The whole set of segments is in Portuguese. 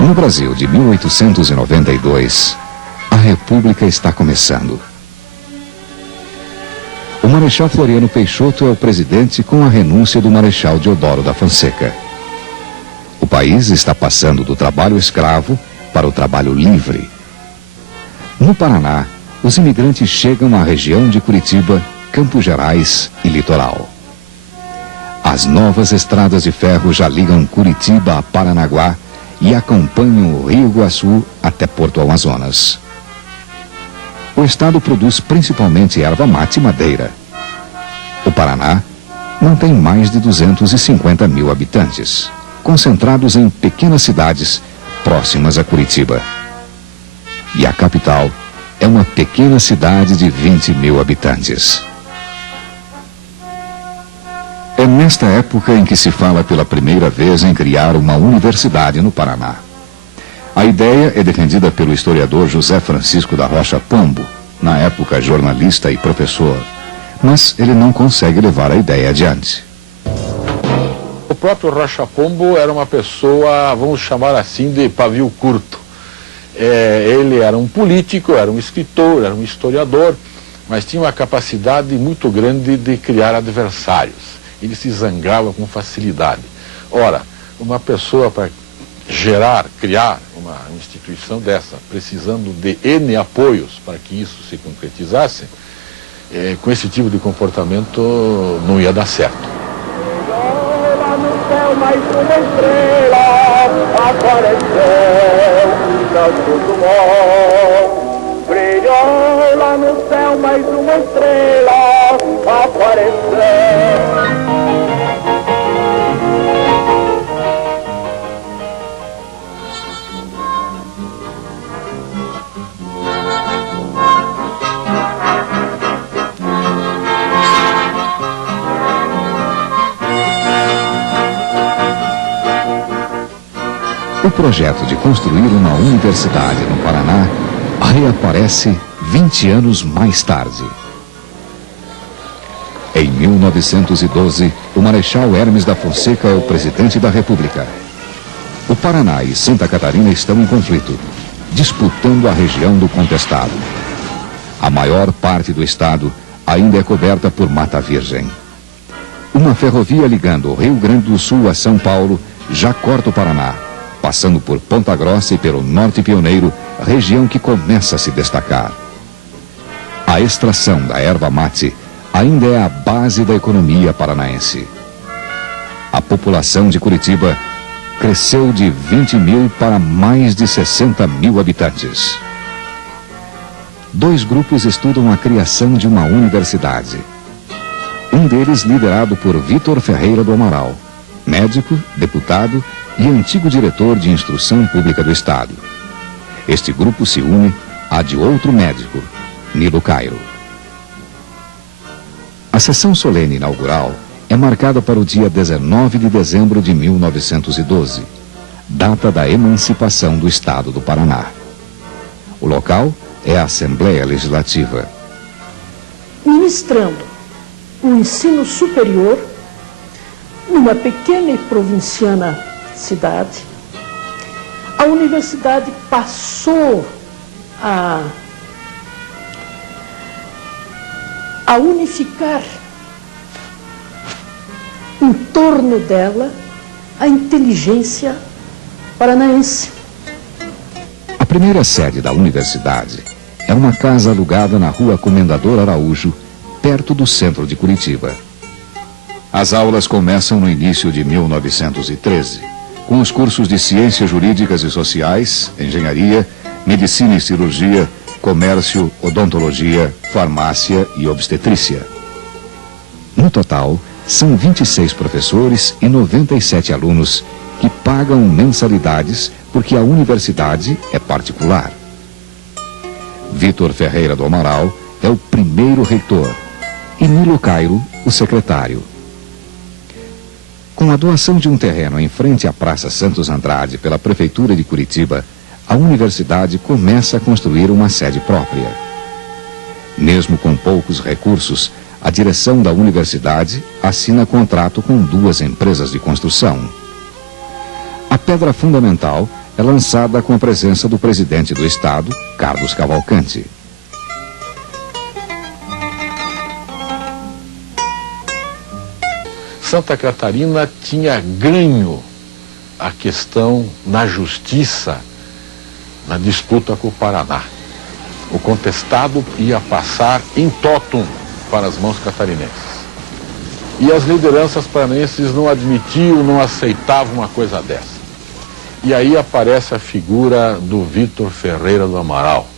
No Brasil de 1892, a República está começando. O Marechal Floriano Peixoto é o presidente com a renúncia do Marechal Deodoro da Fonseca. O país está passando do trabalho escravo para o trabalho livre. No Paraná, os imigrantes chegam à região de Curitiba, Campos Gerais e litoral. As novas estradas de ferro já ligam Curitiba a Paranaguá e acompanham o Rio Iguaçu até Porto Amazonas. O estado produz principalmente erva mate e madeira. O Paraná não tem mais de 250 mil habitantes, concentrados em pequenas cidades próximas a Curitiba. E a capital é uma pequena cidade de 20 mil habitantes. É nesta época em que se fala pela primeira vez em criar uma universidade no Paraná. A ideia é defendida pelo historiador José Francisco da Rocha Pombo, na época jornalista e professor, mas ele não consegue levar a ideia adiante. O próprio Rocha Pombo era uma pessoa, vamos chamar assim, de pavio curto. Ele era um político, era um escritor, era um historiador, mas tinha uma capacidade muito grande de criar adversários. Ele se zangava com facilidade. Ora, uma pessoa para criar uma instituição dessa, precisando de N apoios para que isso se concretizasse, com esse tipo de comportamento não ia dar certo. Lá no céu mais uma estrela apareceu, brilhou lá no céu mais uma estrela apareceu. O projeto de construir uma universidade no Paraná reaparece 20 anos mais tarde. Em 1912, o Marechal Hermes da Fonseca é o presidente da República. O Paraná e Santa Catarina estão em conflito, disputando a região do contestado. A maior parte do estado ainda é coberta por mata virgem. Uma ferrovia ligando o Rio Grande do Sul a São Paulo já corta o Paraná, passando por Ponta Grossa e pelo Norte Pioneiro, região que começa a se destacar. A extração da erva mate ainda é a base da economia paranaense. A população de Curitiba cresceu de 20 mil para mais de 60 mil habitantes. Dois grupos estudam a criação de uma universidade. Um deles liderado por Vitor Ferreira do Amaral, médico, deputado e antigo diretor de Instrução Pública do Estado. Este grupo se une a de outro médico, Nilo Cairo. A sessão solene inaugural é marcada para o dia 19 de dezembro de 1912, data da emancipação do Estado do Paraná. O local é a Assembleia Legislativa. Ministrando o ensino superior numa pequena e provinciana cidade, a universidade passou a unificar em torno dela a inteligência paranaense. A primeira sede da universidade é uma casa alugada na rua Comendador Araújo, perto do centro de Curitiba. As aulas começam no início de 1913, com os cursos de Ciências Jurídicas e Sociais, Engenharia, Medicina e Cirurgia, Comércio, Odontologia, Farmácia e Obstetrícia. No total, são 26 professores e 97 alunos que pagam mensalidades porque a universidade é particular. Vitor Ferreira do Amaral é o primeiro reitor e Nilo Cairo, o secretário. Com a doação de um terreno em frente à Praça Santos Andrade pela Prefeitura de Curitiba, a universidade começa a construir uma sede própria. Mesmo com poucos recursos, a direção da universidade assina contrato com 2 empresas de construção. A pedra fundamental é lançada com a presença do presidente do Estado, Carlos Cavalcante. Santa Catarina tinha ganho a questão na justiça, na disputa com o Paraná. O contestado ia passar em totum para as mãos catarinenses. E as lideranças paranaenses não admitiam, não aceitavam uma coisa dessa. E aí aparece a figura do Vitor Ferreira do Amaral.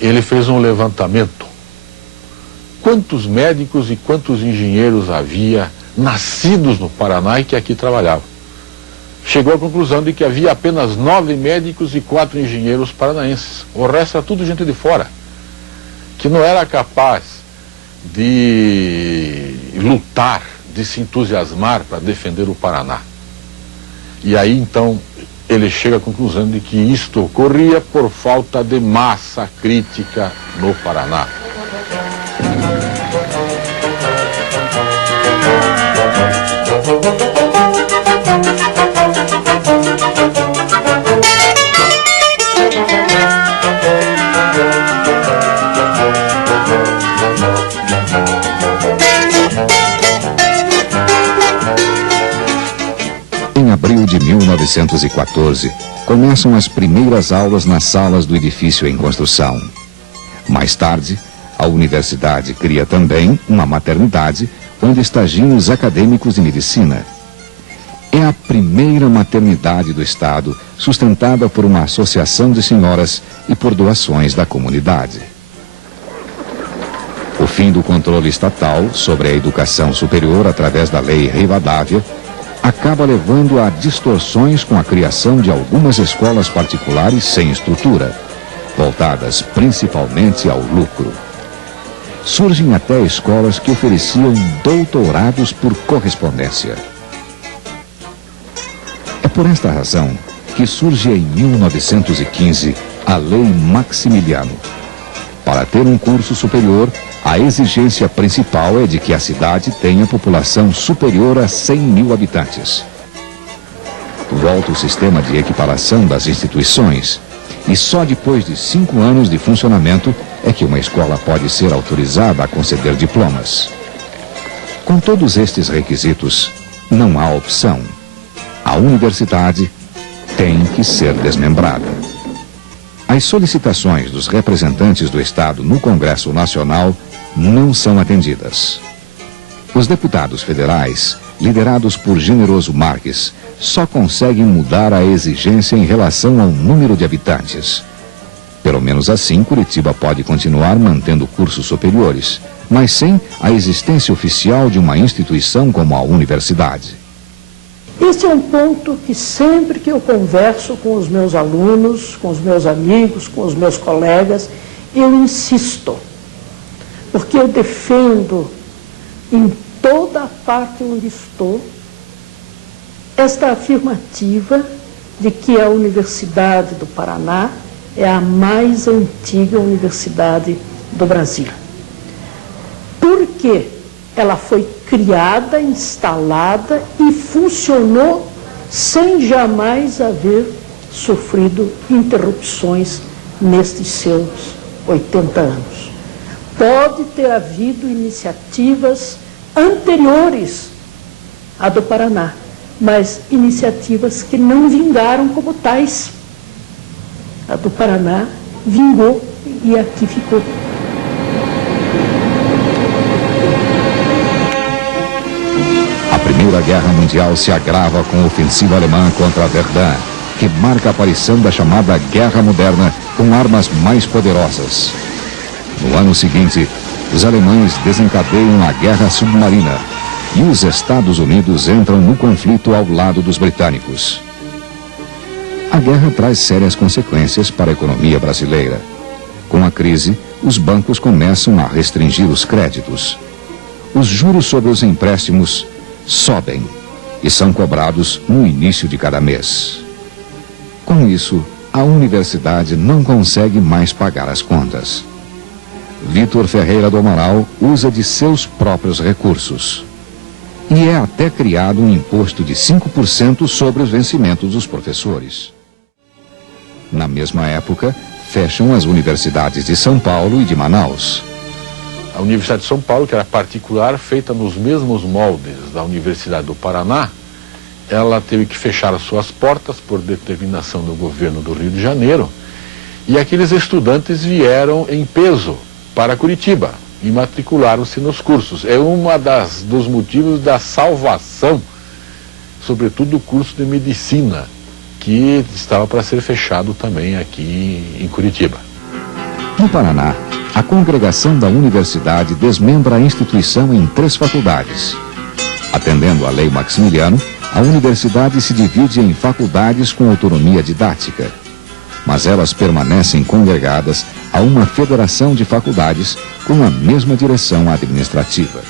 Ele fez um levantamento. Quantos médicos e quantos engenheiros havia nascidos no Paraná e que aqui trabalhavam? Chegou à conclusão de que havia apenas 9 médicos e 4 engenheiros paranaenses. O resto era tudo gente de fora, que não era capaz de lutar, de se entusiasmar para defender o Paraná. E aí então ele chega à conclusão de que isto ocorria por falta de massa crítica no Paraná. Em abril de 1914, começam as primeiras aulas nas salas do edifício em construção. Mais tarde, a universidade cria também uma maternidade onde estagiam os acadêmicos de medicina. É a primeira maternidade do Estado, sustentada por uma associação de senhoras e por doações da comunidade. O fim do controle estatal sobre a educação superior através da Lei Rivadavia acaba levando a distorções com a criação de algumas escolas particulares sem estrutura, voltadas principalmente ao lucro. Surgem até escolas que ofereciam doutorados por correspondência. É por esta razão que surge em 1915 a Lei Maximiliano. Para ter um curso superior, a exigência principal é de que a cidade tenha população superior a 100 mil habitantes. Volta o sistema de equiparação das instituições, e só depois de 5 anos de funcionamento é que uma escola pode ser autorizada a conceder diplomas. Com todos estes requisitos, não há opção. A universidade tem que ser desmembrada. As solicitações dos representantes do Estado no Congresso Nacional não são atendidas. Os deputados federais, liderados por Generoso Marques, só conseguem mudar a exigência em relação ao número de habitantes. Pelo menos assim, Curitiba pode continuar mantendo cursos superiores, mas sem a existência oficial de uma instituição como a universidade. Esse é um ponto que sempre que eu converso com os meus alunos, com os meus amigos, com os meus colegas, eu insisto. Porque eu defendo em toda a parte onde estou esta afirmativa de que a Universidade do Paraná é a mais antiga universidade do Brasil. Porque ela foi criada, instalada e funcionou sem jamais haver sofrido interrupções nestes seus 80 anos. Pode ter havido iniciativas anteriores à do Paraná, mas iniciativas que não vingaram como tais. A do Paraná vingou e aqui ficou. A Primeira Guerra Mundial se agrava com a ofensiva alemã contra Verdun, que marca a aparição da chamada Guerra Moderna com armas mais poderosas. No ano seguinte, os alemães desencadeiam a Guerra Submarina e os Estados Unidos entram no conflito ao lado dos britânicos. A guerra traz sérias consequências para a economia brasileira. Com a crise, os bancos começam a restringir os créditos. Os juros sobre os empréstimos sobem e são cobrados no início de cada mês. Com isso, a universidade não consegue mais pagar as contas. Vitor Ferreira do Amaral usa de seus próprios recursos. E é até criado um imposto de 5% sobre os vencimentos dos professores. Na mesma época, fecham as universidades de São Paulo e de Manaus. A Universidade de São Paulo, que era particular, feita nos mesmos moldes da Universidade do Paraná, ela teve que fechar as suas portas por determinação do governo do Rio de Janeiro, e aqueles estudantes vieram em peso para Curitiba e matricularam-se nos cursos. É dos motivos da salvação, sobretudo do curso de medicina, que estava para ser fechado também aqui em Curitiba. No Paraná, a congregação da universidade desmembra a instituição em 3 faculdades. Atendendo à Lei Maximiliano, a universidade se divide em faculdades com autonomia didática, mas elas permanecem congregadas a uma federação de faculdades com a mesma direção administrativa.